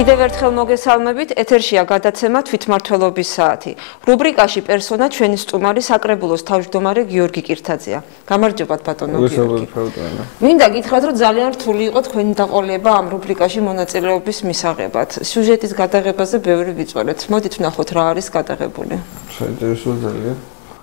კიდევ ერთხელ მოგესალმებით, ეთერშია გადაცემა თვითმმართველობის საათი. რუბრიკაში პერსონა ჩვენი სტუმარი საკრებულოს თავმჯდომარე გიორგი კირთაძეა. გამარჯობათ ბატონო გიორგი. მინდა გითხრათ, რომ ძალიან რთული იყო თქვენი დაყოლება ამ რუბრიკაში მონაწილეობის მისაღებად. სიუჟეტის გადაღებაზე ბევრი ვიწვარეთ. მოდით ვნახოთ რა არის გადაღებული. საინტერესოა ძალიან.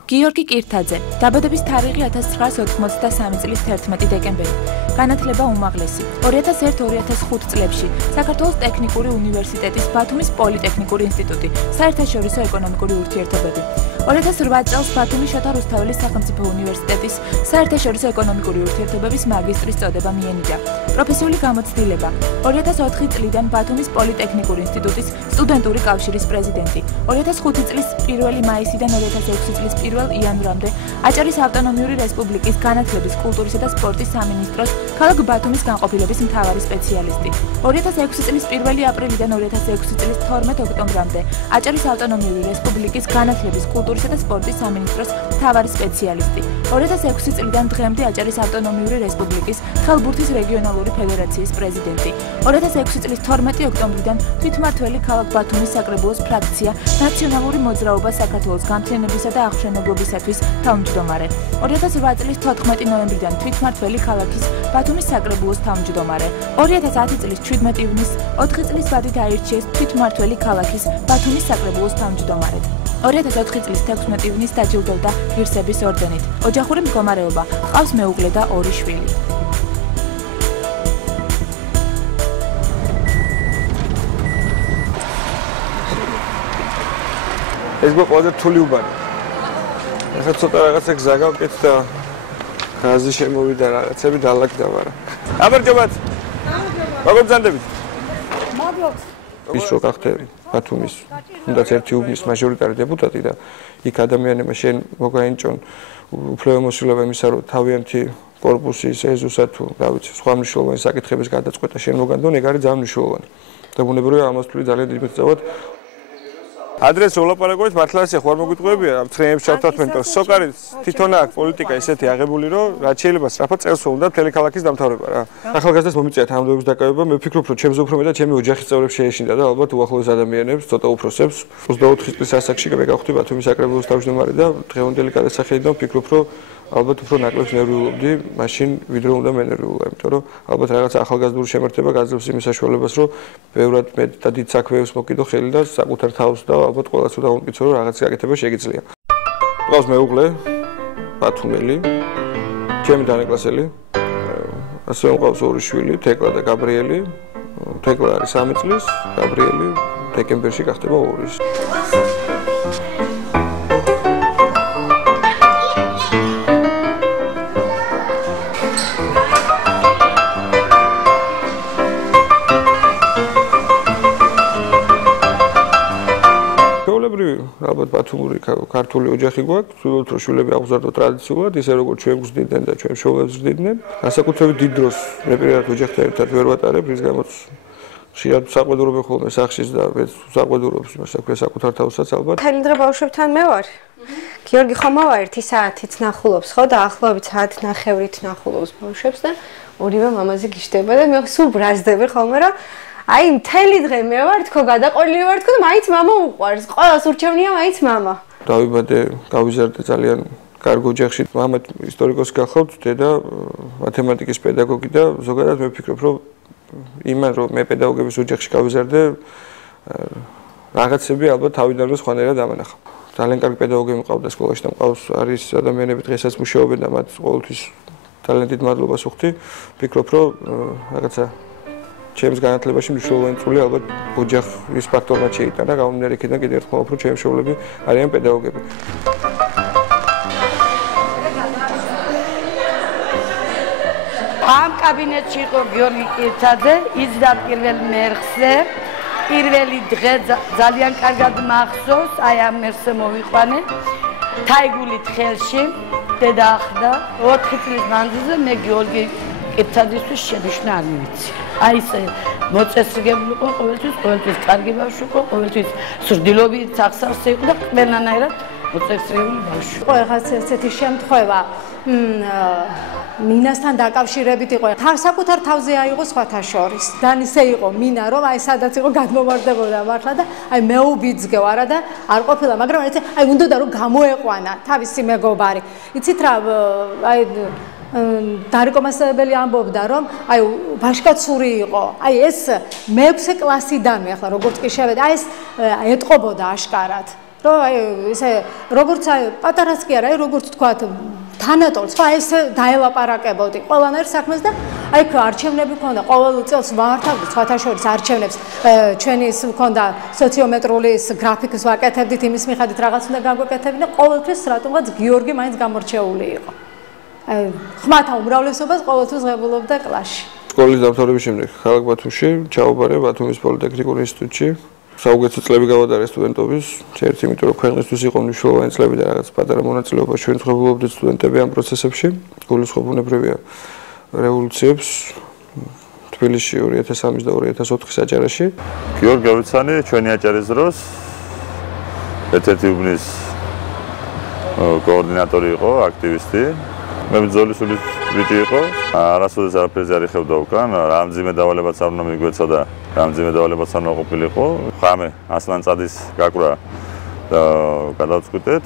გიორგი კირთაძე, დაბადების თარიღი 1983 წლის 11 დეკემბერი. განათლება უმაღლესი. 2001-2005 წლებში საქართველოს ტექნიკური უნივერსიტეტის ბათუმის პოლიტექნიკური ინსტიტუტი, საერთაშორისო ეკონომიკური ურთიერთობები. 2008 წელს ბათუმის შოთა რუსთაველის სახელმწიფო უნივერსიტეტის საერთაშორისო ეკონომიკური ურთიერთობების მაგისტრის წოდება მიენიჭა. პროფესიული გამოცდილება. 2004 წლიდან ბათუმის პოლიტექნიკური ინსტიტუტის სტუდენტური კავშირის პრეზიდენტი. 2005 წლის 1 მაისიდან 2006 წლის 1 იანვრამდე აჭარის ავტონომიური რესპუბლიკის განათლების, კულტურისა და სპორტის სამინისტროს ქალაქ ბათუმის განყოფილების მთავარი სპეციალისტი. 2006 წლის 1 აპრილიდან 2006 წლის 12 ოქტომბრამდე აჭარის ავტონომიური რესპუბლიკის განათლების, კულტურისა და სპორტის სამინისტროს მთავარი სპეციალისტი. 2006 წლიდან დღემდე აჭარის ავტონომიური რესპუბლიკის ხალბურთის რეგიონალური ფედერაციის პრეზიდენტი. 2006 წლის 12 ოქტომბრიდან თვითმმართველი ქალაქ ბათუმის საკრებულოს ფრაქცია ნაციონალური მოძრაობა საქართველოს გამთლენებისა და აღმშენებლობისათვის თავმჯდომარე. 2008 წლის 14 ნოემბრიდან თვითმმართველი ქალაქის ბათუმის საკრებულოს თავმჯდომარე. 2010 წლის 17 ივნისს 4 წლის ვადით აირჩიეს თვითმმართველი ქალაქის ბათუმის საკრებულოს თავმჯდომარედ. 2004 წლის 16 ივნისს დაჯილდოვდა ღირსების ორდენით. ოჯახური მდგომარეობა, ჰყავს მეუღლე და 2 შვილი. ეს ყველაზე რთული უბანი. ახლა ცოტა რაღაცა გზა გავკეთ და გაზი შემოვიდა რაღაცები დალაგდა, მაგრამ გამარჯობათ. როგორ ბრძანდებით? მადლობს. ის რო გახდე ბათუმის თუნდაც ერთი უბნის მაჟორიტარი დეპუტატი და იქ ადამიანებმა შენ მოგაინჭონ უფლებამოსილება იმისა, რომ თავიანთი კორპუსის ეზოსა თუ რა ვიცი, სხვა მნიშვნელოვანი საკითხების გადაწყვეტა შენ მოგანდონ, ეგ არის ძალიან მნიშვნელოვანი. და ბუნებრივია ამას თვლი ძალიან დიდი მიღწევად. ადრეს ოლაპარაკობთ მართლა ესე ხوار მოგვიტყვებია ამ ტრენებს ჩავთვალთ მენტორს სოკარის თვითონ აქ პოლიტიკა ისეთი აღებული რომ რაც შეიძლება სწრაფად წელს უნდა მთელი ქალაქის დამთავრება რა ახალგაზრდას მომიწია თანამდებობის დაკავება მე ვფიქრობ რომ ჩემზე უფრო მეტად ჩემი ოჯახის წევრებს შეეშინდა და ალბათ უახლოეს ადამიანებს ცოტა უფროსებს 24 წლის ასაკში მე გავხდი ბათუმის საკრებულოს თავმჯდომარე და დღევანდელი გადასახედიდან ვფიქრობ რომ ალბათ უფრო ნაკლებს ნერვიულობდი მაშინ ვიდრე უნდა მენერვიულა იმიტომ რომ ალბათ რაღაც ახალგაზრდული შემართება გაძლევს იმის საშუალებას რომ ბევრად მეტ და დიდ საქმეებს მოკიდო ხელი და საკუთარ თავს და ალბათ ყველას უნდა უმკითხო რომ რაღაც გაკეთება შეგიძლია. ყავს მეუღლე ბათუმელი ჩემი დანაკლასელი ასევე ყავს 2 შვილი თეკლა და გაბრიელი თეკლა არის 3 წლის გაბრიელი დეკემბერში გახდება 2. ალბათ ბათუმური ქართული ოჯახი გვაქვს, ვთქვით რომ შვილები აღზარდო ტრადიციულად, ისე როგორც ჩვენ გვზრდიდნენ და ჩვენ შვილებს ზრდიდნენ. განსაკუთრებით დიდ დროს მე პირადად ოჯახთან ერთად ვერ ვატარებ, რის გამოც ხშირად საყვედურობ ხოლმე სახშიც და საყვედურობს იმასაქვე საკუთარ თავსაც ალბათ. მთელი დღე ბავშვებთან მე ვარ. გიორგი ხომ ავა 1 საათით ნახულობს ხო და ახლობით საათი ნახევრით ნახულობს ბავშვებს და ორივე მამაზე გიშდება და მე სულ ბრაზდები ხოლმე რომ აი მთელი დღე მე ვარ თქო გადაყოლილი ვარ თქო და მაინც მამა უყვარს. ყველას ურჩევნია მაინც მამა. დავიბადე, გავიზარდე ძალიან კარგ ოჯახში. მამა ისტორიკოსი გახლავთ, დედა მათემატიკის პედაგოგი და ზოგადად მე ვფიქრობ, რომ იმან რომ მე პედაგოგების ოჯახში გავიზარდე, რაღაცები ალბათ თავიდანვე სხვანაირად ამანახა. ძალიან კარგი პედაგოგები მყავდა სკოლაში და მყავს არის ადამიანები დღესაც მუშაობენ და მათ ყოველთვის ძალიან დიდ მადლობას ვუხდი. ვფიქრობ, რომ რაღაცა ჩემს განათლებაში მნიშვნელოვანი წვლილი ალბათ ოჯახის ფაქტორმა შეიტანა, გამომდინარე იქიდან კიდევ ერთხელ უფრო ჩემი მშობლები არიან პედაგოგები. ამ კაბინეტში იყო გიორგი კირთაძე, იძდა პირველ მერხზე, პირველი დღე ძალიან კარგად მახსოვს, აი ამ მერხზე მოვიყვანე, თაიგულით ხელში, დედა ახდა, 4 წლის მანძილზე მე გიორგი კირთაძისთვის შენიშვნა არ მივიცი. აი ესე მოწესრიგებული იყო ყოველთვის კარგი ბავშვი იყო, ყოველთვის სრდილობით აღსავსე იყო და ყველანაირად მოწესრიგებული ბავშვი. ხო, ეხლა ესეთი შემთხვევა მინასთან დაკავშირებით იყო. საკუთარ თავზე აიღო სხვათა შორის. და ისე იყო მინა, რომ აი სადაც იყო გადმომარდებოდა მართლა და აი მეუბიძგე ვარა და არ ყოფილა, მაგრამ ეცე აი უნდოდა რომ გამოეყვანა თავისი მეგობარი. იცით რა, აი დარეკომენსებელი ამბობდა რომ აი ბაშკაცური იყო. აი ეს მე-6 კლასიდანვე ახლა როგორც კი შევედი, აი ეს ეტყობოდა აშკარად. რომ აი ესე როგორც აი პატარას კი არა, აი როგორც თქვათ თანატოლს, ხო აი ესე დაელაპარაკებოდი ყველანაირ საქმეს და აი არჩევნები ქონდა, ყოველ წელს ვმართავდით სხვათა შორის არჩევნებს, ჩვენი ის ქონდა სოციომეტრული გრაფიკის ვაკეთებდით, იმის მიხედვით რაღაც უნდა გაგვეკეთებინა, ყოველთვის რატომღაც გიორგი მაინც გამორჩეული იყო. აი ხმათა უმრავლესობას ყოველთვის ღებულობდა კლასში. სკოლის დამთავრების შემდეგ ქალაქ ბათუმში ჩაუბარე ბათუმის პოლიტექნიკურ ინსტიტუტში. საუკეთესო წლები გავატარე სტუდენტობის, ერთ იმიტომ რომ ქვეყნისთვის იყო მნიშვნელოვანი წლები და რაღაც პატარა მონაწილეობა ჩვენ ცხოვრობდით სტუდენტები ამ პროცესებში. გულისხმობ ბუნებრივია რევოლუციებს თბილისში 2003 და 2004 საჯარაში. გიორგი გავიცანი ჩვენი აჭარის დროს ერთ-ერთი უბნის კოორდინატორი იყო, აქტივისტი. მე ბრძოლისული ბიჭი იყო, არასოდეს არაფერზე არ იხევდა უკან, რამძიმე დავალებაც არ უნდა მიგვეცა და რამძიმე დავალებაც არ უნდა ყოფილიყო. ხამე ასლანწადის გაკვრა და გადავწყვიტეთ.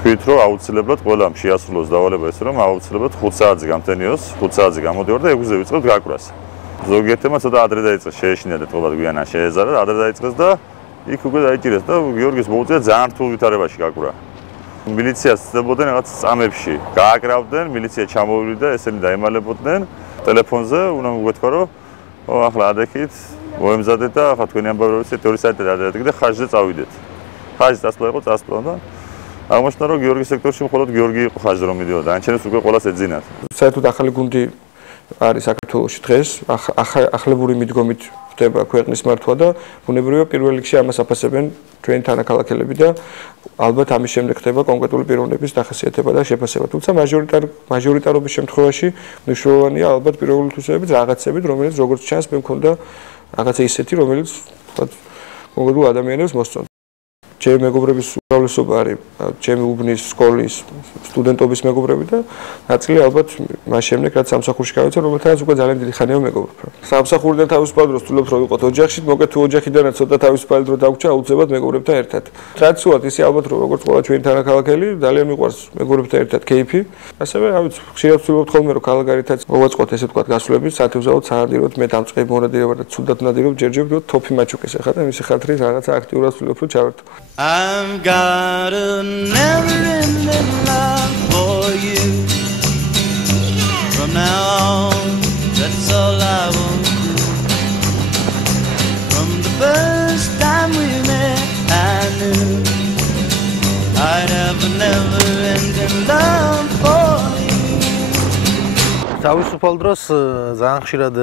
თქვით რომ აუცილებლად ყველამ შეასრულოს დავალება ეს რომ აუცილებლად 5 საათზე გამთენიოს, 5 საათზე გამოდივარ და 6-ზე ვიწყებთ გაკვრას. ზოგიერთმა ცოტა ადრე დაიწყეს, შეეშინა და თქობა გვიანა შეეზარა, ადრე დაიწყეს და იქ უკვე დაიჭირეს და გიორგის მოუწია ძალიან რთულ ვითარებაში გაკვრა. მილიციას ცდებოდნენ რაღაც წამებში, გააკრავდნენ, მილიცია ჩამოვიდა, ესენი დაემალებოდნენ ტელეფონზე, უნდა მოგეთქვა რომ ახლა ადექით, მოემზადეთ და ახლა თქვენი ამბავი რომ ისე 2 საათი ადრე და ხაჟზე წავიდეთ. ხაჟი წასვლა იყო, წასვლა და აღმოჩნდა რომ გიორგის სექტორში მხოლოდ გიორგი იყო ხაჟზე რომ მიდიოდა, ანჩენებს უკვე ყველას ეძინათ. საერთოდ ახალი გუნდი არის საქართველოში დღეს, ახლებური მიდგომით ხდება ქვეყნის მართვა და ბუნებრივია პირველ რიგში ამას აფასებენ ჩვენი თანაქალაქელები და ალბათ ამის შემდეგ ხდება კონკრეტული პიროვნების დახასიათება და შეფასება. თუმცა მაჟორიტარობის შემთხვევაში მნიშვნელოვანია ალბათ პირველი თვისებებით რაღაცებით, რომელიც როგორც ჩანს მე მქონდა რაღაცა ისეთი, რომელიც კონკრეტულ ადამიანებს მოსწონს. ჩემი მეგობრების უმრავლესობა არის ჩემი უბნის სკოლის სტუდენტობის მეგობრები და ნაწილი ალბათ მას შემდეგ რაც სამსახურში გავეცა, რომელთანაც უკვე ძალიან დიდი ხანია მეგობრობ. სამსახურიდან თავისუფალ დროს ვთვლობ რომ ვიყოთ ოჯახში, მოკლედ თუ ოჯახიდანაც ცოტა თავისუფალი დრო დაგვრჩა, აუცილებლად მეგობრებთან ერთად. ტრადიციულად ისე ალბათ რომ როგორც ყველა ჩვენი თანაქალაქელი, ძალიან მიყვარს მეგობრებთან ერთად კეიფი. ასევე, რა ვიცი, ხშირად ვთვლობთ ხოლმე რომ ქალგარითაც მოვაწყოთ ესე ვთქვათ გასვლები, სათევზაოდ სანადიროდ მე დამწყები მონადირე ვარ და ცუდად ნადირობ, ჯერჯერობით თოფი მაჩუკეს ახლა და მისი ხალხით რაღაცა აქტიურად ვთვლობ რომ ჩავერთო. I've got a never-ending love for you. From now on, that's all I want to do. From the first time we met, I knew I'd have a never-ending love for you. თავისუფალ დროს ძალიან ხშირად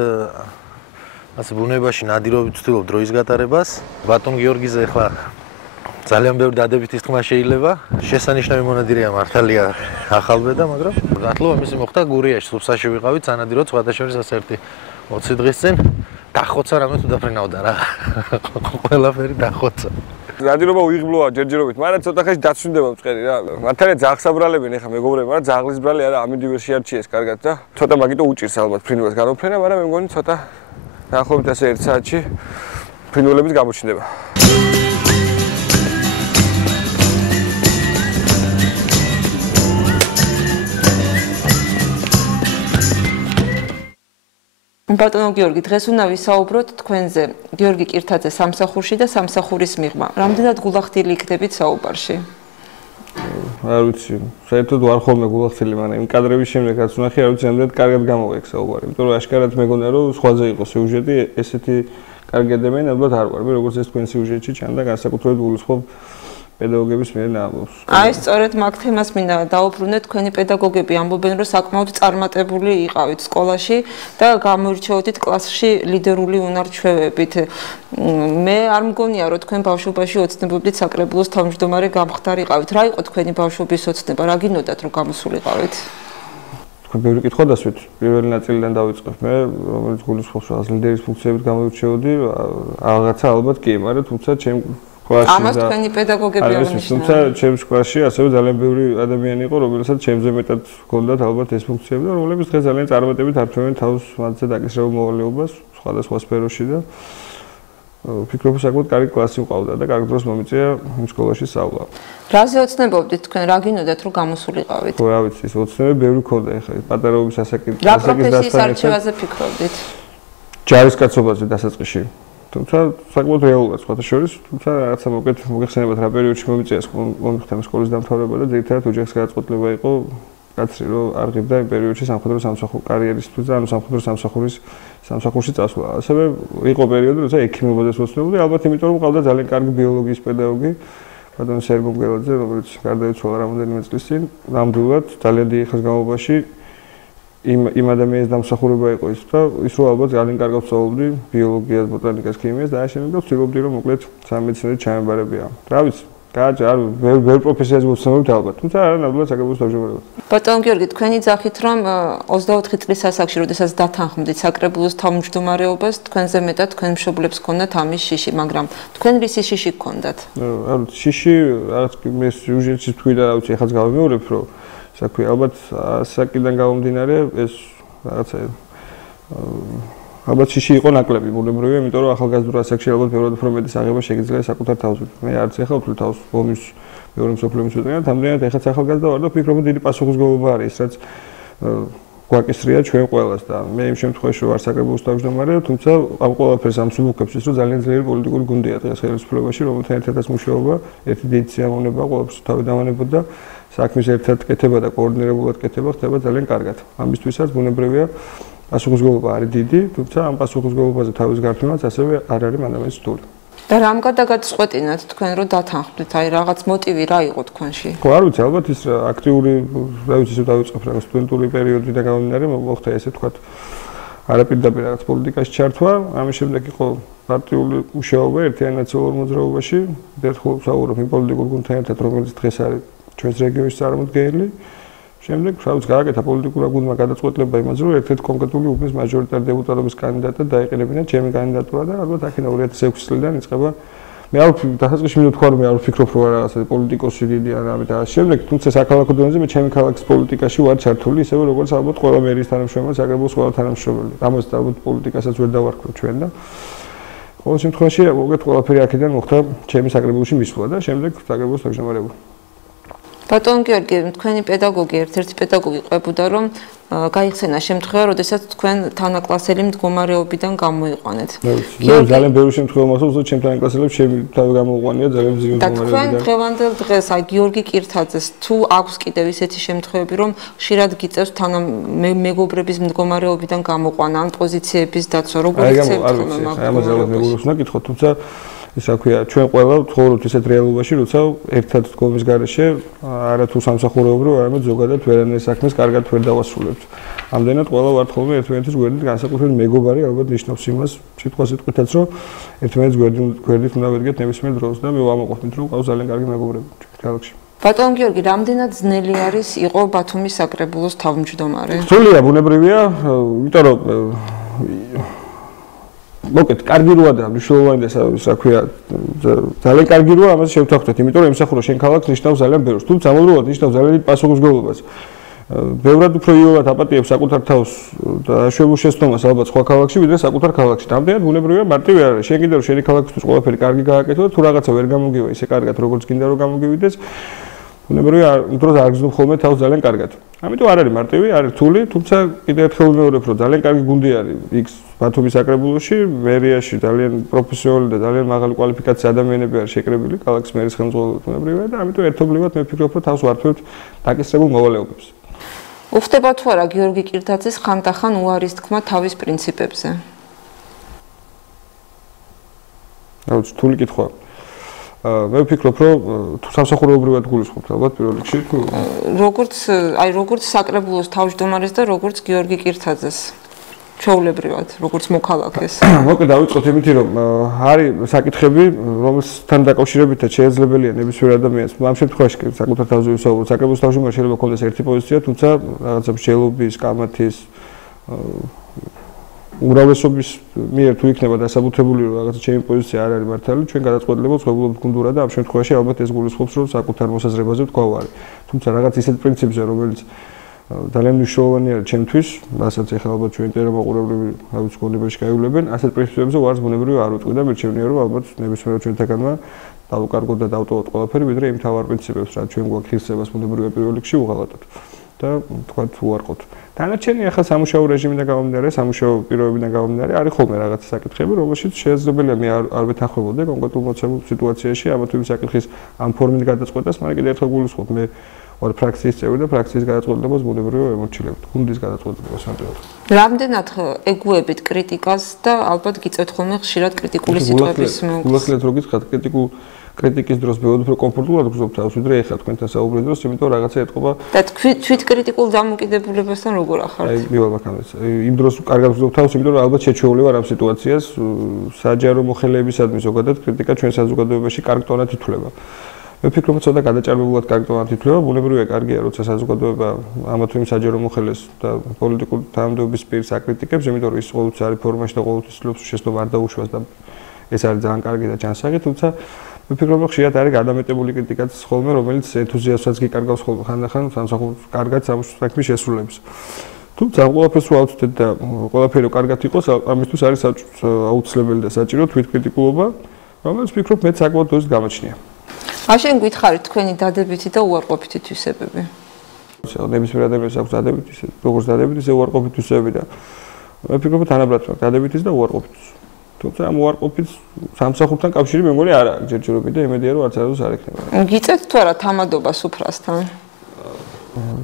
ასე ბუნებაში ნადირობით ვცდილობ დროის გატარებას. ბატონ გიორგიზე ახლა ძალიან ბევრი დადებითი თქმა შეიძლება. შესანიშნავი მონადირეა მართალია ახალბედა, მაგრამ მართლობა მისი მოხდა გურიაში, სუფსაში ვიყავით, სანადიროდ სხვათა შორის ასერთი 20 დღის წინ დახოცა რამე თუ დაფრინავდა რა. ყველაფერი დახოცა. ნადირობა უიღბლოა ჯერჯერობით, მაგრამ ცოტა ხანში დაცვინდება მწყერი რა. მართალია ძაღლსაბრალებენ ახლა მეგობრები, მაგრამ ძაღლის ბრალი არა, ამიტომ ვერ შეარჩიეს კარგად და ცოტა მაგიტო უჭირს ალბათ ფრინველს განოფრენა, მაგრამ მე მგონი ცოტა დაახლოებით ასე 1 საათში ფრინველებით გამოჩნდება. ბატონო გიორგი, დღეს უნდა ვისაუბროთ თქვენზე, გიორგი კირთაძე სამსახურში და სამსახურის მიღმა. რამდენად გულახდილი იქნებით საუბარში? არ ვიცი, საერთოდ ვარ ხოლმე გულახდილი, მაგრამ იმ კადრების შემდეგ რაც ვნახე, არ ვიცი, რამდენად კარგად გამოვეკ საუბარი. იმიტომ რომ აშკარად მეგონა რომ სხვაზე იყო სიუჟეტი, ესეთი კარგი ადამიანი ალბათ არ ვარ. მე როგორც ეს თქვენ სიუჟეტში ჩანდა, განსაკუთრებით გულისხმობ პედაგოგების მიერ ნამბობს. აი, სწორედ მაგ თემას მინდა დაუბრუნდეთ, თქვენი პედაგოგები ამბობენ, რომ საკმაოდ წარმატებული იყავით სკოლაში და გამოირჩეოდით კლასში ლიდერული უნარ-ჩვევებით. მე არ მგონია, რომ თქვენ ბავშვობაში ოცნებობდით საკრებულოს თავმჯდომარე გამხდარიყავით. რა იყო თქვენი ბავშვობის ოცნება? რა გინდათ რომ გამოსულიყავით? თქვენ ბევრი კითხვა დასვით. პირველი ნაწილიდან დავიწყებ მე, რომელიც გულისხმობს, რომ ლიდერის ფუნქციებით გამოირჩეოდი, რაღაცა ალბათ კი, მაგრამ თუმცა ჩემ კლასში. ამას თქვენი პედაგოგები აღნიშნავენ. თუმცა ჩემს კლასში ასევე ძალიან ბევრი ადამიანი იყო, რომელსაც ჩემზე მეტად ჰქონდათ ალბათ ეს ფუნქციები და რომლებიც დღეს ძალიან წარმატებით ართმევენ თავს მათზე დაკისრებულ მოვალეობას სხვადასხვა სფეროში და ვფიქრობ, საკმაოდ კარგი კლასი მყავდა და კარგ დროს მომიწია იმ სკოლაში სწავლა. რაზე ოცნებობდით თქვენ, რა გინდათ რომ გამოსულიყავით? ხო, რა ვიცი, ოცნებები ბევრი ქონდა ახლა პატარაობის ასაკის რა პროფესიის არჩევაზე ფიქრობდით? ჯარისკაცობაზე დასაწყისში. თუმცა საკმაოდ რეალურად სხვათა შორის, თუმცა რაღაცა მოგეხსენებათ რა პერიოდში მომიწია მომიხსნა სკოლის დამთავრება და ძირითადად ოჯახის გადაწყვეტილება იყო კაცრი რომ არ ღირდა იმ პერიოდში სამხედრო სამსახურის კარიერისთვის და ანუ სამხედრო სამსახურში წასვლა. ასევე იყო პერიოდი, როცა ექიმობაზე ვოცნებოდი, ალბათ იმიტომ რომ მყავდა ძალიან კარგი ბიოლოგიის პედაგოგი, ბატონი სერგო მგელაძე, რომელიც გარდაიცვალა რამოდენიმე წლის წინ. ნამდვილად ძალიან დიდი ხნის განმავლობაში იმ ადამიანის დამსახურება იყო ის და ის რომ ალბათ ძალიან კარგად ვსწავლობდი ბიოლოგიას, ბოტანიკას, ქიმიას და ამ შემდეგ ვცდილობდი რომ მოკლედ სამედიცინო ჩამებარებია. რა ვიცი გააჭა არ ვერ პროფესიაზე ვუცნობთ ალბათ. თუმცა არა ნამდვილად საკრებულოს თავმჯდომარეობა. ბატონ გიორგი, თქვენი ძახით რომ 24 წლის ასაკში, როდესაც დათანხმდით საკრებულოს თავმჯდომარეობას, თქვენზე მეტად თქვენ მშობლებს ჰქონდათ ამის შიში, მაგრამ თქვენ რისი შიში გქონდათ? არ ვიცი, შიში რაღაც მე სიუჟეტში თქვი და რა ვიცი, ეხლა გავიმეორებ, რომ საქმე ალბათ ასაკიდან გამომდინარე ეს რაღაცა ალბათ შიში იყო ნაკლები ბუნებრივია, იმიტომ რომ ახალგაზრდა ასაკში ალბათ ბევრად უფრო მეტი აღება შეგიძლია საკუთარ თავს. მე არც ეხლა უფრო თავს ომის მეორე მსოფლიო ომის წინათ, ამდენად ეხლა ახალგაზრდა ვარ და ვფიქრობ რომ დიდი პასუხისმგებლობა არის, რაც გვაკისრია ჩვენ ყველას და მე იმ შემთხვევაში ვარ საკრებულოს თავმჯდომარე, თუმცა ამ ყველაფერს ამსუბუქებს ის რომ ძალიან ძლიერი პოლიტიკური გუნდია დღეს ხელისუფლებაში, რომელთან ერთადაც მუშაობა, ერთი დიდი სიამოვნება ყველაფერს თავი დავანებოდა. საქმის ერთად კეთება და კოორდინირებულად კეთება ხდება ძალიან კარგად. ამისთვისაც ბუნებრივია პასუხისმგებლობა არის დიდი, თუმცა ამ პასუხისმგებლობაზე თავის გართმევაც ასევე არ არის მანდამის რთული. და რამ გადაგაწყვეტინათ თქვენ რომ დათანხმდით? აი რაღაც მოტივი რა იყო თქვენში? ხო, არ ვიცი, ალბათ ის აქტიური, რა ვიცი, ისე დავიწყებ რაღაც სტუდენტური პერიოდიდან გამომდინარე, მოხდა ესე თქვა არაპირდაპირ რაღაც პოლიტიკაში ჩართვა, ამის შემდეგ იყო პარტიული მუშაობა ერთიან ნაციონალურ მოძრაობაში, ერთხელ ვსაუბრობ იმ პოლიტიკურ გუნდთან ერთად, რომელიც დღეს არის ჩვენს რეგიონის წარმოდგენილი. შემდეგ რაც გააკეთა პოლიტიკურა გუნდმა გადაწყვეტილება იმაზე, რომ ერთ-ერთი კონკრეტული უბნის მაჟორიტარ დეპუტატობის კანდიდატად დაეყენებინა ჩემი კანდიდატურა და ალბათ აქედან 2006 წლიდან იწყება. მე არ დასაწყისში მინდოდა რომ მე არ ვფიქრობ რომ რაღაცა პოლიტიკოსი დიდი ან ამით და შემდეგ, თუმცა საქალაქო დონეზე მე ჩემი ქალაქის პოლიტიკაში ვარ ჩართული, ისევე როგორც ალბათ ყველა მერის თანამშრომელი, საკრებულოს ყველა თანამშრომელი. ამასაც ალბათ პოლიტიკასაც ვერ დავარქვევ ჩვენ და ყოველ შემთხვევაში მოგეთ ყველაფერი აქედან მოხდა ჩემი საკრებულოში მისვლა და შემდეგ საკრებულოს თავმჯდომარეობა. ბატონ გიორგი, თქვენი პედაგოგი, ერთ-ერთი პედაგოგი ყვებოდა, რომ გაიხსენა შემთხვევა, როდესაც თქვენ თანაკლასელი მდგომარეობიდან გამოიყვანეთ. ძალიან ბევრი შემთხვევა მოხდა, რომ ჩემ თანაკლასელებს თავი გამოვყვანია ძალიან ძლიერ მდგომარეობიდან. და თქვენ დღევანდელ დღეს, აი გიორგი კირთაძეს, თუ აქვს კიდევ ისეთი შემთხვევები, რომ ხშირად გიწევს მეგობრების მდგომარეობიდან გამოყვანა, ან პოზიციების დაცვა, როგორ იქცევთ ამ ამაზე ალბათ მეგობრებს უნდა გითხოთ, თუმცა ისა ქვია ჩვენ ყველა ვცხოვრობთ ისეთ რეალობაში, როცა ერთად დგომის გარეშე არათუ სამსახურეობრივ, არამედ ზოგადად ვერანაირ საქმეს კარგად ვერ დავასრულებთ. ამდენად ყველა ვართ ხოლმე ერთმანეთის გვერდით, განსაკუთრებით მეგობარი ალბათ ნიშნავს იმას, სიტყვასიტყვითაც, რომ ერთმანეთის გვერდით უნდა ვედგეთ ნებისმიერ დროს და მე ვამოყოფით, რომ ყავს ძალიან კარგი მეგობრები ჩვენ ქალაქში. ბატონ გიორგი, რამდენად ძნელი არის იყო ბათუმის საკრებულოს თავმჯდომარე? სრულიად ბუნებრივია, იმიტომ რომ მოკეთ კარგი როა და მნიშვნელოვანი და საქმეა ძალიან კარგი როა ამას შევთანხმდეთ, იმიტომ რომ ემსახურო შენ ქალაქს ნიშნავს ძალიან ბევრს, თუმცა ამავდროულად ნიშნავს ძალიან დიდ პასუხისმგებლობას. ბევრად უფრო იოლად აპატიებს საკუთარ თავს და შვებულ შეცდომას ალბათ სხვა ქალაქში, ვიდრე საკუთარ ქალაქში. ამდენად ბუნებრივია მარტივი არ არის. შენ კიდე რომ შენი ქალაქისთვის ყველაფერი კარგი გააკეთო და თუ რაღაცა ვერ გამოგივა ისე კარგად, როგორც გინდა რომ გამოგივიდეს, ბუნებრივია დროს არ გზნობ ხოლმე თავს ძალიან კარგად. ამიტომ არ არის მარტივი, არის რთული, თუმცა კიდევ ერთხელ ვიმეორებ, რომ ძალიან კარგი გუნდი არის იქ ბათუმის საკრებულოში, მერიაში ძალიან პროფესიონალი და ძალიან მაღალი კვალიფიკაციის ადამიანები არის შეკრებილი ქალაქის მერის ხელმძღვანელობით ბუნებრივია და ამიტომ ერთობლივად მე ვფიქრობ, რომ თავს ვართვევთ დაკისრებულ მოვალეობებს. უხდება თუ არა გიორგი კირთაძის ხანდახან უარის თქმა თავის პრინციპებზე? აუც თული კითხვა. მე ვფიქრობ, რომ თუ სამსახურეობრივად გულისხმობთ ალბათ პირველ რიგში, როგორც საკრებულოს თავმჯდომარეს და როგორც გიორგი კირთაძეს. ჩვეულებრივად, როგორც მოქალაქეს. მოკლედ დავიწყოთ იმითი, რომ არის საკითხები, რომელთთან დაკავშირებითაც შეეძლებელია ნებისმიერ ადამიანს. ამ შემთხვევაში საკუთარ თავზე ვისაუბროთ, საკრებულოს თავმჯდომარე შეიძლება ქონდეს ერთი პოზიცია, თუმცა რაღაცა მსჯელობის, კამათის უმრავლესობის მიერ თუ იქნება დასაბუთებული რომ რაღაცა ჩემი პოზიცია არ არის მართალი, ჩვენ გადაწყვეტილებებს ხვებულობთ გუნდურად და ამ შემთხვევაში ალბათ ეს გულისხმობს რომ საკუთარ მოსაზრებაზე თქვა ვარი. თუმცა რაღაც ისეთ პრინციპზე რომელიც ძალიან მნიშვნელოვანია ჩემთვის, რასაც ეხლა ალბათ ჩვენ ტერმოყურებლები თავის გონებაში გაივლებენ, ასეთ პრინციპებზე ვარს ბუნებრივი არ ვიტყვი და მირჩევნია რომ ალბათ ნებისმიერ ჩვენთაგანმა დავუკარგოთ და დავტოვოთ ყველაფერი, ვიდრე იმ თავარ პრინციპებს, რაც ჩვენ გვაქვს ხილსებას ბუნებრივი პირველ რიგში უღალატოთ და თქვათ უარყოთ. დანარჩენი ახლა სამუშაო რეჟიმიდან გამომდინარე, სამუშაო პირობებიდან გამომდინარე, არის ხოლმე რაღაც საკითხები, რომელშიც შესაძლებელია მე არ ვეთანხმებოდე კონკრეტულ მოცემულ სიტუაციაში ამა თუ იმ საკითხის ამ ფორმით გადაწყვეტას, მაგრამ კიდევ ერთხელ გულისხმობ მე ვარ ფრაქციის წევრი და ფრაქციის გადაწყვეტილებას ბუნებრივად ემორჩილებთ. გუნდის გადაწყვეტილებას ამბობთ. რამდენად ეგუებით კრიტიკას და ალბათ გიწევთ ხოლმე ხშირად კრიტიკული სიტყვების მოგს. გულახდილად რო გითხრათ კრიტიკის დროს ბევრად უფრო კომფორტულად გრძნობ თავს, ვიდრე ეხლა თქვენთან საუბრის დროს, იმიტომ რომ რაღაცა ეთყობა და თვით კრიტიკულ დამოკიდებულებასთან როგორ ახართ? აი, მივარ მაგას. იმ დროს კარგად გრძნობ თავს, იმიტომ რომ ალბათ შეჩეული ვარ ამ სიტუაციას, საჯარო მოხელეებისადმი ზოგადად კრიტიკა ჩვენ საზოგადოებაში კარგ ტონად ითვლება. მე ვფიქრობ, რომ ცოტა გადაჭარბებულად კარგ ტონად ითვლება, ბუნებრივია კარგია, როცა საზოგადოება ამა თუ იმ საჯარო მოხელეს და პოლიტიკურ თანამდებობის პირს აკრიტიკებს, იმიტომ რომ ის ყოველთვის არის ფორმაში და ყოველთვის ცდილობს შეცდომა არ დაუშვას და ეს არის ძალიან კარგი და ჯანსაღი, თუმცა მე ვფიქრობ, რომ ხშირად არის გადამეტებული კრიტიკაც ხოლმე, რომელიც ენთუზიაზმსაც გიკარგავს ხოლმე ხანდახან სამსახურის კარგად საქმის შესრულების. თუმცა ყველაფერს ვაუცდეთ და ყველაფერი კარგად იყოს, ამისთვის არის აუცილებელი და საჭირო თვითკრიტიკულობა, რომელიც ვფიქრობ მეც საკმაოდ დოზით გამოჩნია. მაშინ გითხარით თქვენი დადებითი და უარყოფითი თვისებები. ნებისმიერ ადამიანს აქვს დადებითი, როგორც დადებითი, ისე უარყოფითი თვისებები და მე ვფიქრობ, თანაბრად მაქვს დადებითის და უარყოფითის. თუმცა ამ უარყოფითს სამსახურთან კავშირი მე მგონი არ აქვს ჯერჯერობით და იმედია რომ არც არასდროს არ ექნება. გიწევთ თუ არა თამადობა სუფრასთან?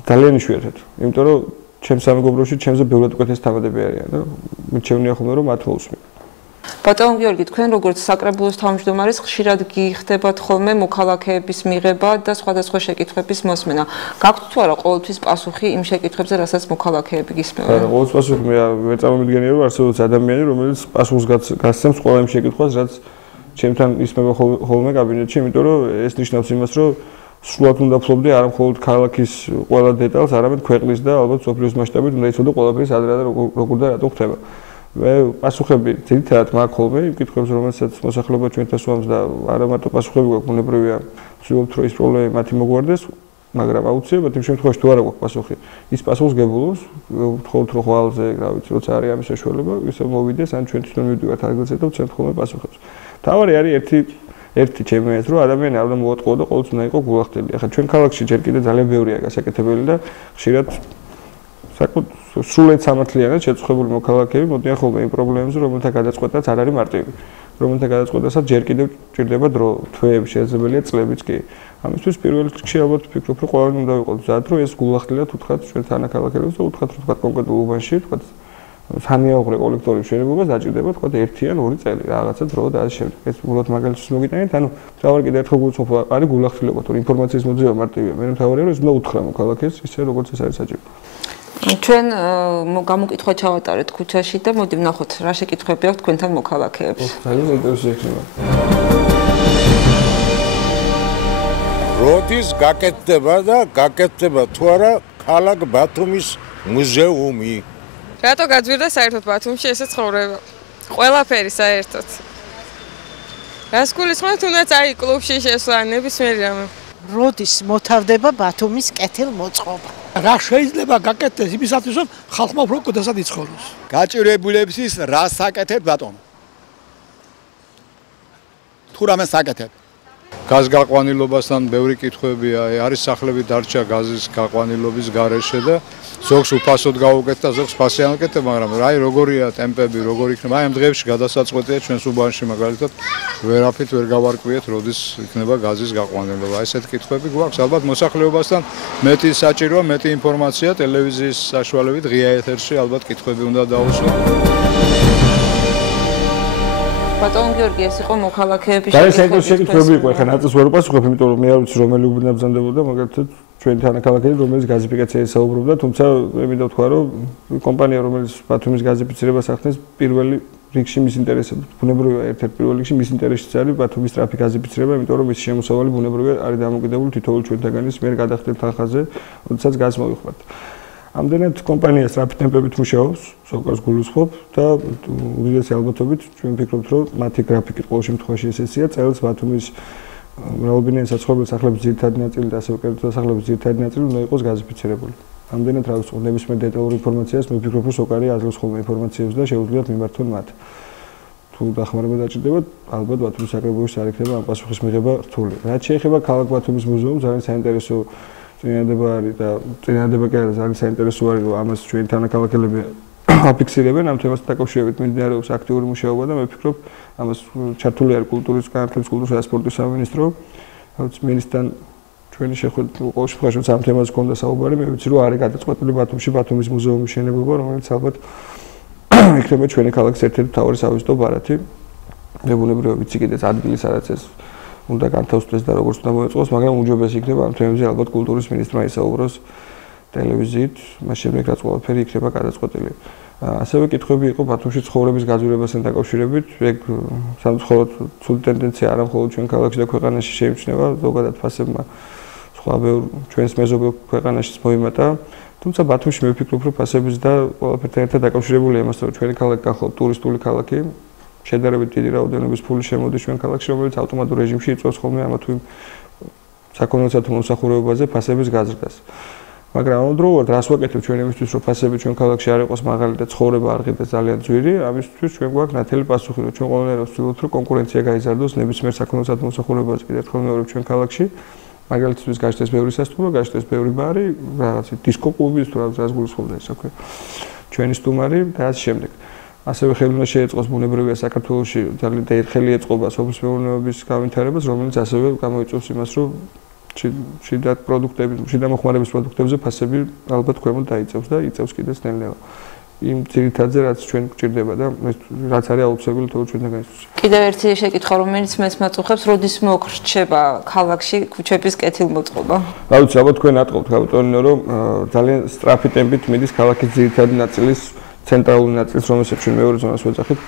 ძალიან იშვიათად, იმიტომ რომ ჩემს სამეგობროში ჩემზე ბევრად უკეთესი თამადები არიან და მირჩევნია ხოლმე რომ მათ მოусმენ. ბატონ გიორგი, თქვენ როგორც საკრებულოს თავმჯდომარის ხშირად გიხდებათ ხოლმე მოქალაქეების მიღება და სხვადასხვა შეკითხვების მოსმენა. გაქვთ თუ არა ყოველთვის პასუხი იმ შეკითხვებზე, რასაც მოქალაქეები გისმენენ? არა, ყოველთვის პასუხი მე ვერ წარმომიდგენია რომ არსებობს ადამიანი, რომელიც პასუხს გასცემს ყველა იმ შეკითხვას, რაც ჩემთან ისმება ხოლმე კაბინეტში, იმიტომ რომ ეს ნიშნავს იმას, რომ სულად უნდა ფლობდე არა მხოლოდ ქალაქის ყველა დეტალს, არამედ ქვეყნის და ალბათ სოფლიოს მასშტაბით უნდა იცოდე ყველაფერი ადრე და როგორ და რატო ხდება. მე პასუხები ძირითადად მაქვს ხოლმე იმ კითხვებს, რომელსაც მოსახლეობა ჩვენთან სვამს და არა მარტო პასუხები გვაქვს, ბუნებრივია, ვცდილობთ რომ ის პრობლემები მათი მოგვარდეს, მაგრამ აუცილებლად იმ შემთხვევაში თუ არა გვაქვს პასუხი, ის პასუხს გებულობს, ვთხოვთ რომ ხვალზე, რა ვიცი, როცა არის ამის საშუალება, ისე მოვიდეს, ან ჩვენ თვითონ მივდივართ ადგილზე და ვცემთ ხოლმე პასუხებს. თავარი არის ერთი ჩემი ეს რომ ადამიანი არ უნდა მოატყუო და ყოველთვის უნდა იყოს გულახდელი. ახლა ჩვენ ქალაქში ჯერ კიდევ ძალიან ბევრია გასაკეთებელი და ხშირად საკუთარ სრულად სამართლიანად შეწუხებული მოქალაქეები მოდიან ხოლმე იმ პრობლემებზე, რომელთა გადაწყვეტაც არ არის მარტივი. რომელთა გადაწყვეტასაც ჯერ კიდევ ჭირდება დრო, თვეები, შესაძლებელია წლებიც კი. ამისთვის პირველ რიგში ალბათ ვფიქრობ, რომ ყველანი უნდა ვიყოთ მზად, რომ ეს გულახდილად უთხრათ ჩვენ თანაქალაქეებს და უთხრათ, რომ თქვა კონკრეტულ უბანში, თქვა სანიაუღრე კოლექტორის მშენებლობას დაჭირდება თქვა 1 ან 2 წელი რაღაცა დრო და ასე შემდეგ. ეს უბრალოდ მაგალითს მოგიტანეთ, ანუ თავარ კიდე ერთხელ გულწრფო არის გულახდილება, თუ ინფორმაციის მოძიება მარტივია. მე მთავარია რომ ეს უნდა უთხრა მოქალაქეს, ისე როგორც ეს არის საჭირო. ჩვენ გამოკითხვა ჩავატარეთ ქუჩაში და მოდი ვნახოთ რა შეკითხვები აქვს თქვენთან მოქალაქეებს. ძალიან ინტერესული იქნება. როდის გაკეთდება თუ არა ქალაქ ბათუმის მუზეუმი? რატო გაძვირდა საერთოდ ბათუმში ესე ცხოვრება? ყველაფერი საერთოდ. რას გულისხმობთ, თუნდაც აი კლუბში შესვლა, ნებისმიერი რამე. როდის მოთავდება ბათუმის კეთილმოწყობა? რა შეიძლება გაკეთდეს იმისათვის, რომ ხალხმა უფრო კოდასად იცხოვროს? გაჭირებულებისთვის რა საკეთებ ბატონო? თუ რამე საკეთებ? გაზ გაყვანილობასთან ბევრი კითხვებია, არის სახლები დარჩა გაზის გაყვანილობის გარეშე და ზოგს უფასოდ გაუკეთდა, ზოგს ფასი არ აკეთებ, მაგრამ აი როგორია ტემპები, როგორ იქნება, აი ამ დღეებში გადასაწყვეტია ჩვენს უბანში მაგალითად ვერაფრით ვერ გავარკვიეთ, როდის იქნება გაზის გაყვანილობა. აი ესეთი კითხვები გვაქვს, ალბათ მოსახლეობასთან მეტი საჭიროა, მეტი ინფორმაცია ტელევიზიის საშუალებით ღია ეთერში ალბათ კითხვები უნდა დაუსვა. ბატონ გიორგი, ეს იყო მოქალაქეების შეკითხვები იყო, ეხლა ნაწილს ვერ უპასუხებ, იმიტომ რომ მე არ ვიცი რომელი უბნა ბრძანდებოდა, მაგალითად ჩვენი თანაქალაქელი, რომელიც გაზიფიკაციაზე საუბრობდა, თუმცა მე მინდა ვთქვა, რომ კომპანია, რომელიც ბათუმის გაზიფიცირებას ახდენს, პირველი რიგში მის ინტერესებს, ბუნებრივია ერთ-ერთ პირველ რიგში მის ინტერესშიც არის ბათუმის ტრაფიკ გაზიფიცირება, იმიტომ რომ მისი შემოსავალი ბუნებრივია არის დამოკიდებული თითოეულ ჩვენთაგანის მიერ გადახდელ თანხაზე, როდესაც გაზს მოვიხმართ. ამდენად კომპანია სწრაფი ტემპებით მუშაობს, სოკოს გულისხმობ და უდიდესი ალბათობით ჩვენ ვფიქრობთ, რომ მათი გრაფიკით ყოველ შემთხვევაში ესეა, წელს ბათუმის მრავალბინიანი საცხოვრებელი სახლების ძირითადი ნაწილი და ასევე კერძო სასახლების ძირითადი ნაწილი უნდა იყოს გაზიფიცირებული. ამდენად რა ვსწავლ ნებისმიერ დეტალურ ინფორმაციას მე ვფიქრობ, რომ სოკარი აძლევს ხოლმე ინფორმაციებს და შეუძლიათ მიმართონ მათ. თუ დახმარება დაჭირდება, ალბათ ბათუმის საკრებულოში არ იქნება ამ პასუხის მიღება რთული. რაც შეეხება ქალაქ ბათუმის მუზეუმს, ძალიან საინტერესო წინადადება არის და წინადადება კი არა, ძალიან საინტერესო არის, რომ ამას ჩვენი თანაქალაქელები აფიქსირებენ, ამ თემასთან დაკავშირებით მიმდინარეობს აქტიური მუშაობა და მე ვფიქრობ, ამას ჩართული არის კულტურის, განათლების, კულტურისა და სპორტის სამინისტრო. რაც მინისტრთან ჩვენი შეხვედრა ყოველ შემთხვევაში ამ თემაზე გქონდა საუბარი, მე ვიცი, რომ არის გადაწყვეტილი ბათუმში ბათუმის მუზეუმის შენობება, რომელიც ალბათ იქნება ჩვენი ქალაქის ერთ-ერთი მთავარი სავიზიტო ბარათი. მე ბუნებრივად ვიცი კიდეც ადგილი, სადაც ეს უნდა განთავსდეს და როგორც უნდა მოეწყოს, მაგრამ უჯობესი იქნება ამ თემებზე ალბათ კულტურის მინისტრმა ისაუბროს ტელევიზიით, მას შემდეგ რაც ყველაფერი იქნება გადაწყვეტილი. ასევე კითხვები იყო ბათუმში ცხოვრების გაძვირებასთან დაკავშირებით, ეგ სამწუხაროდ ცუდი ტენდენცია არა მხოლოდ ჩვენ ქალაქში და ქვეყანაში შეიმჩნევა, ზოგადად ფასებმა სხვა ბევრ ჩვენს მეზობელ ქვეყანაშიც მოიმატა. თუმცა ბათუმში მე ვფიქრობ, რომ ფასების და ყველაფერთან ერთად დაკავშირებულია იმასთან, რომ ჩვენი ქალაქი გახლავთ ტურისტული ქალაქი, შედარებით დიდი რაოდენობის ფული შემოდის ჩვენ ქალაქში, რომელიც ავტომატურ რეჟიმში იწვევს ხოლმე ამა თუ იმ საქონელსა თუ მომსახურებაზე ფასების გაზრდას. მაგრამ ამავდროულად რას ვაკეთებ ჩვენ იმისთვის, რომ ფასები ჩვენ ქალაქში არ იყოს მაღალი და ცხოვრება არ ღირდეს ძალიან ძვირი, ამისთვის ჩვენ გვაქვს ნათელი პასუხი, რომ ჩვენ ყველანაირად ვცდილობთ, რომ კონკურენცია გაიზარდოს ნებისმიერ საქონელსა თუ მომსახურებაზე კიდევ ერთხელ მეორე ჩვენ ქალაქში. მაგალითად გაჩნდეს ბევრი სასტუმრო, გაჩნდეს ბევრი ბარი, რაღაც დისკო კლუბი, თუ რაღაც გულისხმობდა ეს საქმე. ჩვენი სტუმარი და ასე შემდეგ. ასევე ხელი უნდა შეეწყოს ბუნებრივია საქართველოში ძალიან ხელი ეწყობა სოფლის მეურნეობის განვითარებას, რომელიც ასევე გამოიწვევს იმას, რომ შიდა პროდუქტების, შიდა მოხმარების პროდუქტებზე ფასები ალბათ ქვემოთ დაიწევს და იწევს კიდეც ნელ-ნელა. იმ ძირითადზე რაც ჩვენ გვჭირდება და რაც არის აუცილებელი თორე ჩვენთან განსხვავებით. კიდევ ერთი შეკითხვა, რომელიც მეც მაწუხებს, როდის მოგრჩება ქალაქში ქუჩების კეთილმოწყობა? რა ვიცი, ალბათ თქვენ ატყობთ, გაბატონინო, რომ ძალიან სწრაფი ტემპით მიდის ქალაქის ძირითადი ნაწილის ცენტრალური ნაწილის, რომელსაც ჩვენ მეორე ზონას ვეძახით.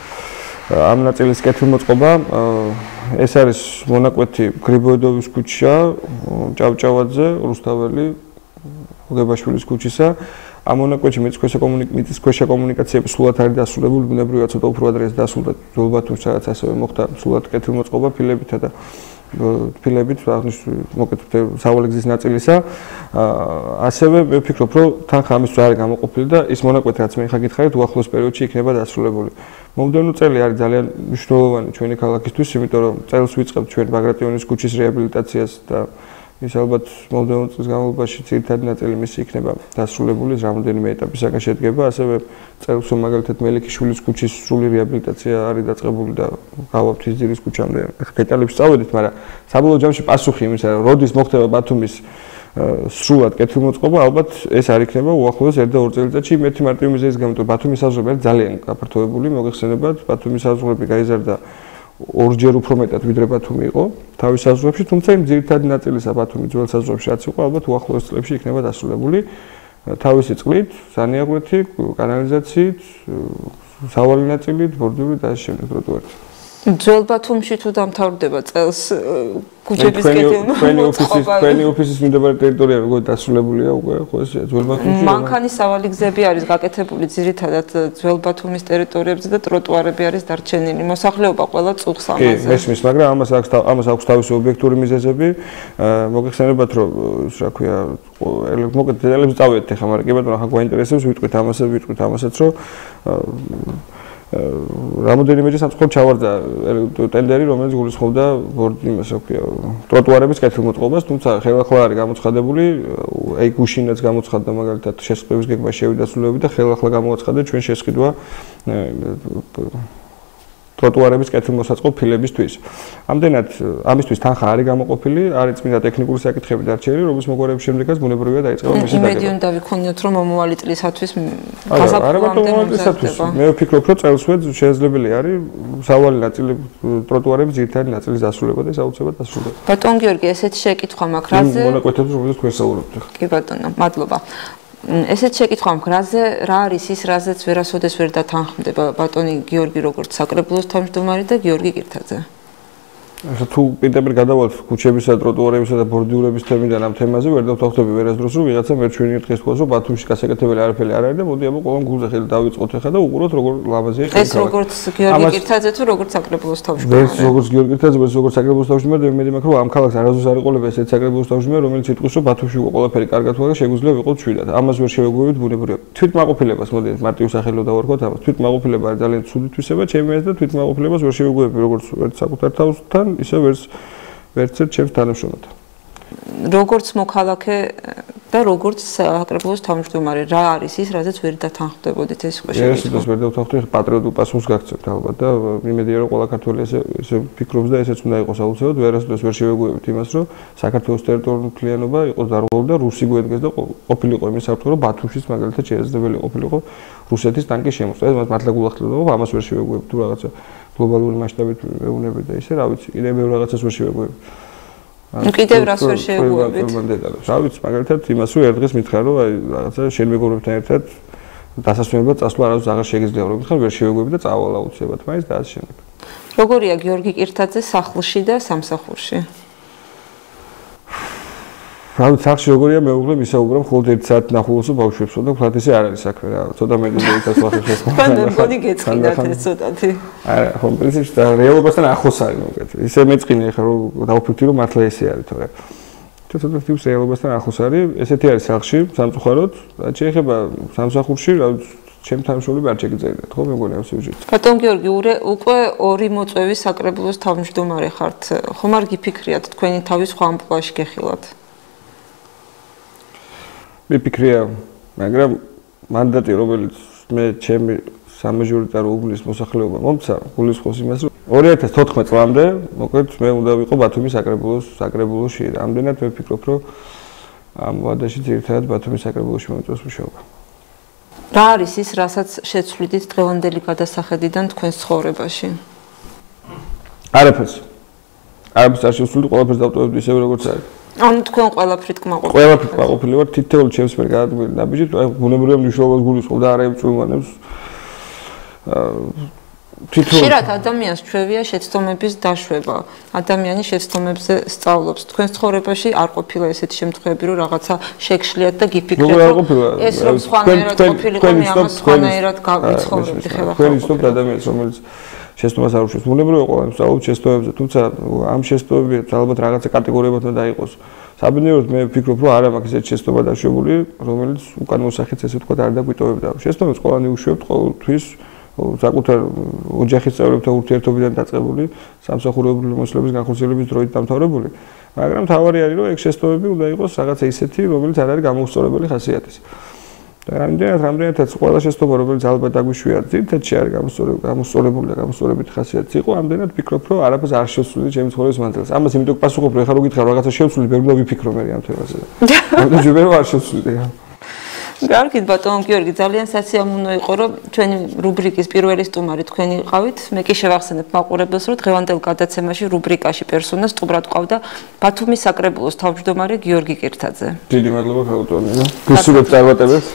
ამ ნაწილის კეთილმოწყობა ეს არის მონაკვეთი გრიბოედოვის ქუჩა, ჭავჭავაძე, რუსთაველი, გოგებაშვილის ქუჩისა. ამ მონაკვეთში მიწისქვეშა კომუნიკაციები სულად არის დასრულებული, ბუნებრივად ცოტა უფრო ადრე დასრულდა ძველ ბათუმში, სადაც ასევე მოხდა სულად კეთილმოწყობა ფილებითა და ფილებით, მოკეთებთ სავალი გზის ნაწილისა. ასევე მე ვფიქრობ, რომ თანხა ამისთვის არის გამოყოფილი და ის მონაკვეთი, რაც მე ხა გითხარით, უახლოს პერიოდში იქნება დასრულებული. მომდევნო წელი არის ძალიან მნიშვნელოვანი ჩვენი ქალაქისთვის, იმიტომ რომ წელს ვიწყებთ ჩვენ ბაგრატიონის ქუჩის რეაბილიტაციას და ის ალბათ მომდევნო წლის განმავლობაში ძირითადი ნაწილი მისი იქნება დასრულებული, რამოდენიმე ეტაპისაგან შედგება, ასევე წელს მაგალითად მელიქიშვილის ქუჩის სრული რეაბილიტაცია არის დაწყებული და გავავთ ისძირის ქუჩამდე. დეტალებში წავედით, მაგრამ საბოლოო ჯამში პასუხი იმისა, რომ როდის მოხდება ბათუმის სრულად კეთილმოწყობა, ალბათ ეს არ იქნება უახლოეს 1 და 2 წელიწადში. მერტი მარტივი მიზეზის გამო, ბათუმის საზღვრები არის ძალიან გაფართოებული, მოგეხსენებათ, ბათუმის საზღვრები გაიზარდა ორჯერ უფრო მეტად ვიდრე ბათუმი იყო თავის საზღვრებში, თუმცა იმ ძირითადი ნაწილისა ბათუმის ძველ საზღვრებში რაც იყო, ალბათ უახლოეს წლებში იქნება დასრულებული თავისი წყლით, სანიაღვრეთი, კანალიზაციით, სავალი ნაწილით, ბორდურით და ასე შემდეგ ტროტუარით. ძველ ბათუმში თუ დამთავრდება წელს ქუჩების კეთილმოწყობა. თქვენი ოფისის მიმდებარე ტერიტორია როგორ დასრულებულია უკვე ხო ეს ძველ ბათუმში? მანქანის სავალი გზები არის გაკეთებული ძირითადად ძველ ბათუმის ტერიტორიებზე და ტროტუარები არის დარჩენილი. მოსახლეობა ყველა წუხს ამაზე. კი, ესმის, მაგრამ ამას აქვს თავისი ობიექტური მიზეზები. მოგეხსენებათ, რომ რა ქვია, მოკლედ დეტალებს წავედით ახლა, მაგრამ კი ბატონო, ახლა გვაინტერესებს ვიტყვით ამასაც, რომ რამოდენიმეჯერ სამწუხაროდ ჩავარდა ტენდერი, რომელიც გულისხმობდა იმას, რა ქვია, ტროტუარების კეთილმოწყობას, თუმცა ხელახლა არის გამოცხადებული, აი გუშინაც გამოცხადდა მაგალითად შესყიდვის გეგმა შევიდა სრულები და ხელახლა გამოაცხადა ჩვენ შესყიდვა ტროტუარების კეთილმოსაწყობ ფილებისთვის. ამდენად ამისთვის თანხა არის გამოყოფილი, არის წმინდა ტექნიკური საკითხები დარჩენილი, რომლის მოგვარების შემდეგაც ბუნებრივია დაიწყება მისი დაგება. იმედი უნდა ვიქონიოთ, რომ მომავალი წლისათვის გაზაფხულამდე მომზადდება. მე ვფიქრობ, რომ წელსვე შესაძლებელი არის სავალი ნაწილი ტროტუარების ძირითადი ნაწილის დასრულება და ეს აუცილებლად დასრულდება. ბატონ გიორგი, ესეთი შეკითხვა მაქვს რაზე? მონაკვეთებზე რომელიც თქვენ საუბრობთ. კი ბატონო, მადლობა. ესეთ შეკითხვა მაქვს, რა არის ის, რაზეც ვერასოდეს ვერ დათანხმდება ბატონი გიორგი როგორც საკრებულოს თავმჯდომარე და გიორგი კირთაძე? თუ პირდაპირ გადავალთ ქუჩებისა, ტროტუარებისა და ბორდიურების თემიდან ამ თემაზე, ვერ დავთანხმდები ვერასდროს, რომ ვიღაცა მერჩვენია დღეს თქვას, რომ ბათუმში გასაკეთებელი არაფერი არ არის და მოდი აბა ყველამ გულზე ხელი დავიწყოთ ახლა და უყუროთ როგორ ლამაზია ხელი. ეს როგორც გიორგი კირთაძე თუ როგორც საკრებულოს თავმჯდომარე. ეს როგორც გიორგი კირთაძე, როგორც საკრებულოს თავმჯდომარე, მე მედი მაქვს, რომ ამ ქალაქს არასდროს არ იყოლება ესეთ საკრებულოს თავმჯდომარე, რომელიც იტყვის, რომ ბათუმში უკვე ყველაფერი კარგად ვარ და შეგვიძლია ვიყოთ შვიდად. ამას ვერ შევეგუებით ბუნებრივად. თვითმაყოფილებას მოდი მარტივ სახელო დავარქოთ ამას. თვითმაყოფილება არის ძალიან ცუდი თვისება ჩემი აზრით და თვითმაყოფილებას ვერ შევეგუებით როგორც ერთ საკუთარ თავსთან, ისე ვერც ჩემს თანამშრომელთან. როგორც მოქალაქე და როგორც საკრებულოს თავმჯდომარე, რა არის ის, რაზეც ვერ დათანხმდებოდით ეს იყო შეგიძლია? ეს ვერ დავთანხმდები, პატრიოტულ პასუხს გაგცემთ ალბათ და იმედია რომ ყველა ქართველი ესე ფიქრობს და ესეც უნდა იყოს აუცილებლად, ვერასდროს ვერ შევეგუებით იმას, რომ საქართველოს ტერიტორიული მთლიანობა იყოს დარღვეული და რუსი გვედგეს და ყოფილიყო იმის საფრთხე, რომ ბათუმშიც მაგალითად შესაძლებელი ყოფილიყო რუსეთის ტანკის შემოსვლა. ეს მართლა გულახდილება, ამას ვერ შევეგუებით თუ რაღაცა გლობალური მასშტაბით მეუბნებით და ისე, რა ვიცი, კიდევ ბევრ რაღაცას ვერ შევეგუებით. კიდევ რას ვერ შევეგუებით? რა ვიცი, მაგალითად იმას რომ ერთ დღეს მითხრა რომ აი რაღაცა შენ მეგობრებთან ერთად დასასვენებლად წასვლა არავის აღარ შეგიძლია რომ მითხრა ვერ შევეგუებით და წავალ აუცილებლად მაინც და ასე შემდეგ. როგორია გიორგი კირთაძე სახლში და სამსახურში? რა ვიცი, სახლში როგორია მეუღლე მისაუბრა მხოლოდ 1 საათი ნახულობსო ბავშვებსო და თქვათ ესე არ არის საქმე რა. ცოტა მეტი დაიცას ვახერხებს. თქვენ მეგონი გეწყინათ ეს ცოტათი. არა, ხო, პრინციპში და რეალობასთან ახლოს არის მოკეთ. ისე მეწყინე ხა რომ დავფიქრდი რომ მართლა ესე არის თორე. ცოტა თვითონ რეალობასთან ახლოს არის. ესეთი არის სახლში, სამწუხაროდ, რაც შეეხება სამსახურში, რა ვიცი, ჩემ თანამშრომლები არ შეგიძლიათ, ხო, მეგონი ამ სიუჟეტში. ბატონ გიორგი, უკვე 2 მოწვევის საკრებულოს თავმჯდომარე ხართ. ხომ არ გიფიქრიათ თქვენი თავის სხვა ამპლუაში გეხილათ? მიფიქრია, მაგრამ მანდატი, რომელიც მე ჩემი სამაჟორიტარო უბნის მოსახლეობა მომცა, გულისხმობს იმას, რომ 2014 წლამდე, მოკლედ, მე უნდა ვიყო ბათუმის საკრებულოში. ამდენად მე ვფიქრობ, რომ ამ ვადაში ძირითადად ბათუმის საკრებულოში მომწონს მუშაობა. რა არის ის, რასაც შეცვლიდით დღევანდელი გადასახედიდან თქვენს ცხოვრებაში? არაფერს. არაფერს არ შევცვლიდი, ყველაფერს დავტოვებდი ისევე როგორც არის. ანუ თქვენ ყველაფრით კმაყოფილი. ყველაფრით კმაყოფილი ვარ, თითოეული ჩემს მიერ გადადგმული ნაბიჯით, აი ბუნებრივია მნიშვნელობას გულისხმობ და არა ემწვიმანებს. ხშირად ადამიანს ჩვევია შეცდომების დაშვება. ადამიანი შეცდომებზე სწავლობს. თქვენ ცხოვრებაში არ ყოფილა ესეთი შემთხვევები, რომ რაღაცა შეგშლიათ და გიფიქრეთ, რომ ეს რომ სხვანაირად ყოფილიყო, მე ამას სხვანაირად გავიცხოვრებდი ხელახლა. თქვენ იცნობთ ადამიანს, რომელიც შეცდომას არ უშვებს. ბუნებრივია ყველა სწავლობ შეცდომებზე, თუმცა ამ შეცდომები ალბათ რაღაცა კატეგორიებად უნდა დაიყოს. საბედნიეროდ მე ვფიქრობ, რომ არა მაქვს ესეთი შეცდომა დაშვებული, რომელიც უკან მოსახიც ესე ვთქვა არ დაგვიტოვებდა. შეცდომებს ყველანი უშვებთ ყოველთვის საკუთარ ოჯახის წევრებთან ურთიერთობიდან დაწყებული, სამსახურეობრივი მოსვლების განხორციელების დროით დამთავრებული, მაგრამ თავარი არის, რომ ეგ შეცდომები უნდა იყოს რაღაცა ისეთი, რომელიც არ არის გამოუსწორებელი ხასიათის. რამდენადაც ყველა შეცდომა, რომელიც ალბათ დაგვიშვია, ძირითადში არის გამოუსწორებული და გამოუსწორებითი ხასიათის იყო, ამდენად ვფიქრობ, რომ არაფერს არ შევცვლიდი ჩემი ცხოვრების მანძილზე. ამას იმიტომ პასუხობ, რომ ეხლა რო გითხრა რაღაცა შევცვლიდი, ვერ უნდა ვიფიქრო მე ამ თემაზე. ამიტომ ჯერ არ შევცვლიდი. გარკვით ბატონ გიორგი, ძალიან სასიამოვნო იყო, რომ ჩვენი რუბრიკის პირველი სტუმარი თქვენი ყავით. მე კი შევახსენებ მაყურებელს, რომ დღევანდელ გადაცემაში რუბრიკაში პერსონას სტუმრად ყავდა ბათუმის საკრებულოს თავმჯდომარე გიორგი კირთაძე. დიდი მადლობა ხალხო. გისურვებთ წარმატებებს.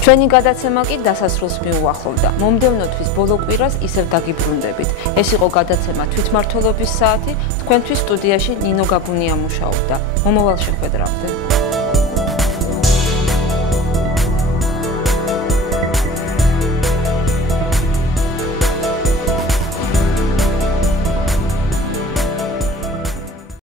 ჩვენი გადაცემა კი დასასრულს მიუახლოვდა. მომდევნო თვის ბოლო კვირას ისევ დაგიბრუნდებით. ეს იყო გადაცემა თვითმმართველობის საათი. თქვენთვის სტუდიაში ნინო გაგუნია მუშაობდა. მომავალ შეხვედრამდე.